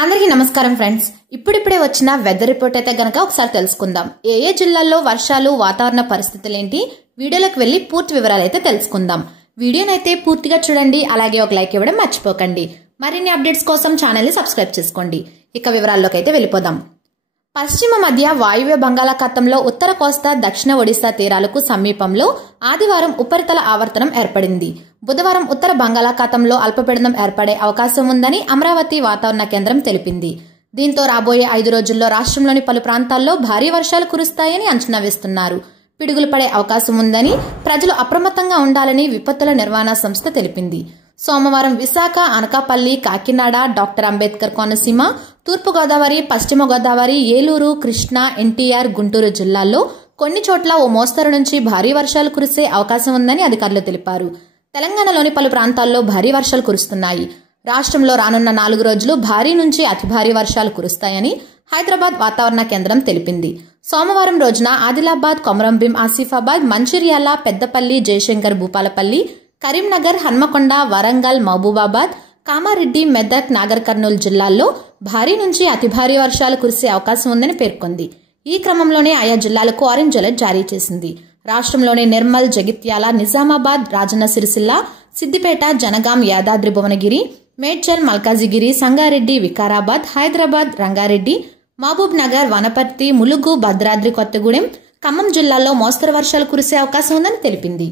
అందరికీ నమస్కారం ఫ్రెండ్స్. ఇప్పుడిప్పుడే వచ్చిన వెదర్ రిపోర్ట్ అయితే గనక ఒకసారి తెలుసుకుందాం. ఏ జిల్లాల్లో వర్షాలు, వాతావరణ పరిస్థితులు ఏంటి, వీడియోలోకి వెళ్లి పూర్తి వివరాలు అయితే తెలుసుకుందాం. వీడియోనైతే పూర్తిగా చూడండి, అలాగే ఒక లైక్ ఇవ్వడం మర్చిపోకండి. మరిన్ని అప్డేట్స్ కోసం ఛానల్ ని సబ్స్క్రైబ్ చేసుకోండి. ఇక వివరాల్లోకి అయితే వెళ్ళిపోదాం. పశ్చిమ మధ్య వాయువ్య బంగాళాఖాతంలో ఉత్తర కోస్తా, దక్షిణ ఒడిశా తీరాలకు సమీపంలో ఆదివారం ఉపరితల ఆవర్తనం ఏర్పడింది. బుధవారం ఉత్తర బంగాళాఖాతంలో అల్పపీడనం ఏర్పడే అవకాశం ఉందని అమరావతి వాతావరణ కేంద్రం తెలిపింది. దీంతో రాబోయే 5 రోజుల్లో రాష్ట్రంలోని పలు ప్రాంతాల్లో భారీ వర్షాలు కురుస్తాయని అంచనా వేస్తున్నారు. పిడుగులు పడే అవకాశం ఉందని, ప్రజలు అప్రమత్తంగా ఉండాలని విపత్తుల నిర్వహణ సంస్థ తెలిపింది. సోమవారం విశాఖ, అనకాపల్లి, కాకినాడ, డాక్టర్ అంబేద్కర్ కోనసీమ, తూర్పుగోదావరి, పశ్చిమ గోదావరి, ఏలూరు, కృష్ణా, ఎన్టీఆర్, గుంటూరు జిల్లాల్లో కొన్ని చోట్ల ఓ మోస్తరు నుంచి భారీ వర్షాలు కురిసే అవకాశం ఉందని అధికారులు తెలిపారు. తెలంగాణలోని పలు ప్రాంతాల్లో భారీ వర్షాలు కురుస్తున్నాయి. రాష్ట్రంలో రానున్న 4 రోజులు భారీ నుంచి అతి భారీ వర్షాలు కురుస్తాయని హైదరాబాద్ వాతావరణ కేంద్రం తెలిపింది. సోమవారం రోజున ఆదిలాబాద్, కొమరంభీం, ఆసిఫాబాద్, మంచిర్యాల, పెద్దపల్లి, జయశంకర్, భూపాలపల్లి, కరీంనగర్, హన్మకొండ, వరంగల్, మహబూబాబాద్, కామారెడ్డి, మెదక్, నాగర్ కర్నూలు జిల్లాల్లో భారీ నుంచి అతి భారీ వర్షాలు కురిసే అవకాశం ఉందని పేర్కొంది. ఈ క్రమంలోనే ఆయా జిల్లాలకు ఆరెంజ్ అలర్ట్ జారీ చేసింది. రాష్ట్రంలోని నిర్మల్, జగిత్యాల, నిజామాబాద్, రాజన్న సిరిసిల్ల, సిద్దిపేట, జనగాం, యాదాద్రి భువనగిరి, మేడ్చల్, మల్కాజిగిరి, సంగారెడ్డి, వికారాబాద్, హైదరాబాద్, రంగారెడ్డి, మహబూబ్ నగర్, వనపర్తి, ములుగు, భద్రాద్రి కొత్తగూడెం, ఖమ్మం జిల్లాల్లో మోస్తరు వర్షాలు కురిసే అవకాశం ఉందని తెలిపింది.